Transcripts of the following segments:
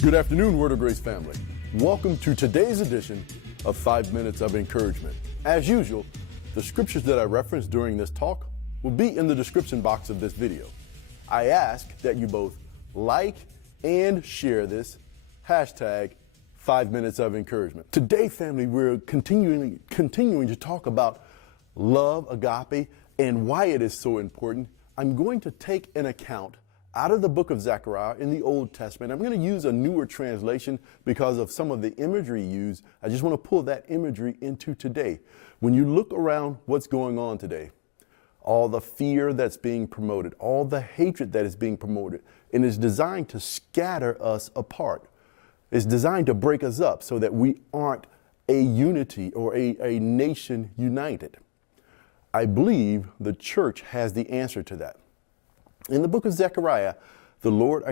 Good afternoon, Word of Grace family. Welcome to today's edition of 5 Minutes of Encouragement. As usual, the scriptures that I reference during this talk will be in the description box of this video. I ask that you both like and share this hashtag 5 Minutes of Encouragement. Today, family, we're continuing to talk about love, agape, and why it is so important. I'm going to take an account out of the book of Zechariah in the Old Testament. I'm going to use a newer translation because of some of the imagery used. I just want to pull that imagery into today. When you look around what's going on today, all the fear that's being promoted, all the hatred that is being promoted, and is designed to scatter us apart. It's designed to break us up so that we aren't a unity or a nation united. I believe the church has the answer to that. In the book of Zechariah, the Lord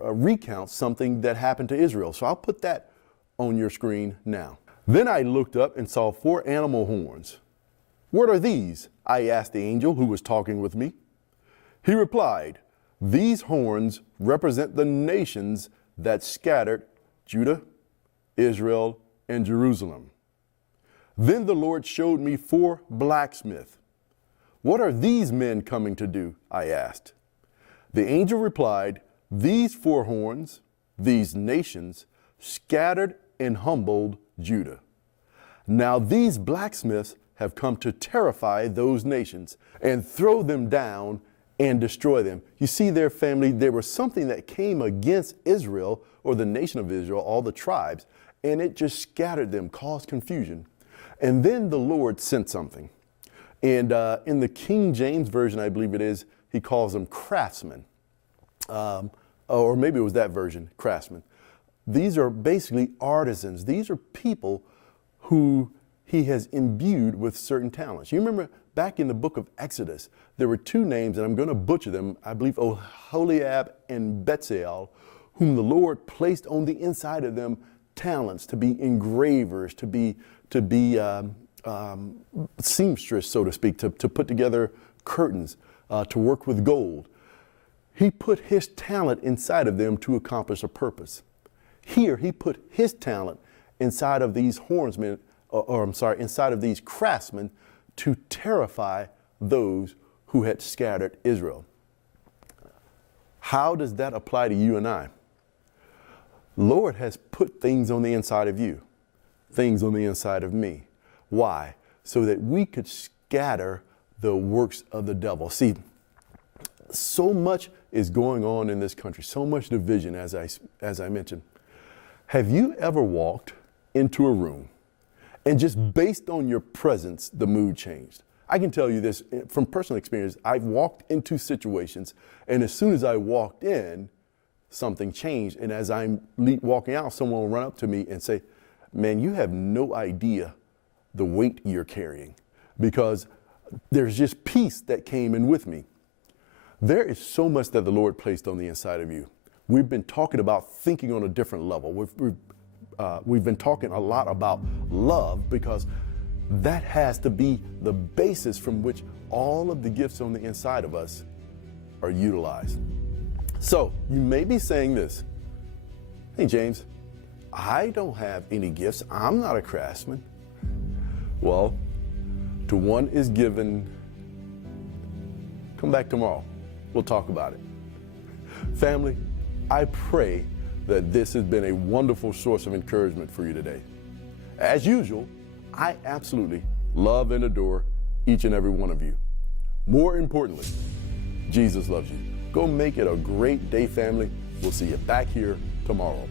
recounts something that happened to Israel. So I'll put that on your screen now. Then I looked up and saw 4 animal horns. What are these? I asked the angel who was talking with me. He replied, these horns represent the nations that scattered Judah, Israel, and Jerusalem. Then the Lord showed me 4 blacksmiths. What are these men coming to do? I asked. The angel replied, these 4 horns, these nations, scattered and humbled Judah. Now these blacksmiths have come to terrify those nations and throw them down and destroy them. You see, their family, there was something that came against Israel or the nation of Israel, all the tribes, and it just scattered them, caused confusion. And then the Lord sent something. And in the King James Version, I believe it is, he calls them craftsmen. Or maybe it was that version, craftsmen. These are basically artisans. These are people who he has imbued with certain talents. You remember back in the book of Exodus, there were 2 names, and I'm going to butcher them, I believe Oholiab and Bezalel, whom the Lord placed on the inside of them talents to be engravers, to be seamstress, so to speak, to put together curtains, to work with gold. He put his talent inside of them to accomplish a purpose. Here, he put his talent inside of these hornsmen, inside of these craftsmen to terrify those who had scattered Israel. How does that apply to you and I? Lord has put things on the inside of you, things on the inside of me. Why? So that we could scatter the works of the devil. See, so much is going on in this country, so much division, as I mentioned. Have you ever walked into a room and just based on your presence, the mood changed? I can tell you this from personal experience. I've walked into situations, and as soon as I walked in, something changed. And as I'm walking out, someone will run up to me and say, man, you have no idea the weight you're carrying, because there's just peace that came in with me. There is so much that the Lord placed on the inside of you. We've been talking about thinking on a different level. We've been talking a lot about love, because that has to be the basis from which all of the gifts on the inside of us are utilized. So you may be saying this, hey James, I don't have any gifts. I'm not a craftsman. Well, to one is given. Come back tomorrow. We'll talk about it. Family, I pray that this has been a wonderful source of encouragement for you today. As usual, I absolutely love and adore each and every one of you. More importantly, Jesus loves you. Go make it a great day, family. We'll see you back here tomorrow.